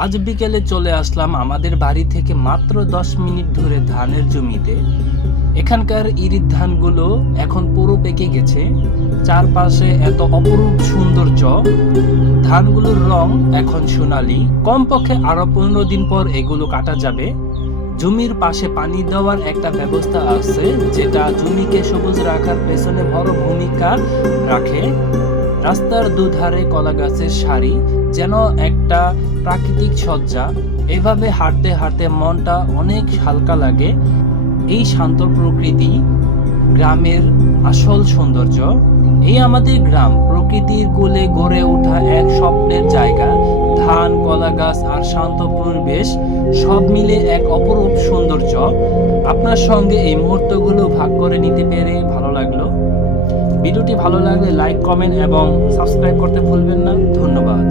আজ বিকেলে চলে আসলাম আমাদের বাড়ি থেকে মাত্র 10 মিনিট দূরে ধানের জমিতে। এখানকার ইরির ধানগুলো এখন পুরো পেকে গেছে। চারপাশে এত অপরূপ সৌন্দর্য। ধানগুলোর রং এখন সোনালী। কমপক্ষে আরো 15 দিন পর এগুলো কাটা যাবে। জমির পাশে পানি দেওয়ার একটা ব্যবস্থা আছে, যেটা জমিকে সবুজ রাখার পেছনে বড় ভূমিকা রাখে। রাস্তার দুধারে কলা গাছের সারি, যেন একটা প্রাকৃতিক সজ্জা। এভাবে হাঁটতে হাঁটতে মনটা অনেক হালকা লাগে। এই শান্ত প্রকৃতি গ্রামের আসল সৌন্দর্য। এই আমাদের গ্রাম প্রকৃতির কোলে গড়ে ওঠা এক স্বপ্নের জায়গা। ধান, কলা গাছ আর শান্ত পরিবেশ সব মিলে এক অপরূপ সৌন্দর্য। আপনার সঙ্গে এই মুহূর্তগুলো ভাগ করে নিতে পেরে ভালো লাগলো। ভিডিওটি ভালো লাগলে লাইক, কমেন্ট এবং সাবস্ক্রাইব করতে ভুলবেন না। ধন্যবাদ।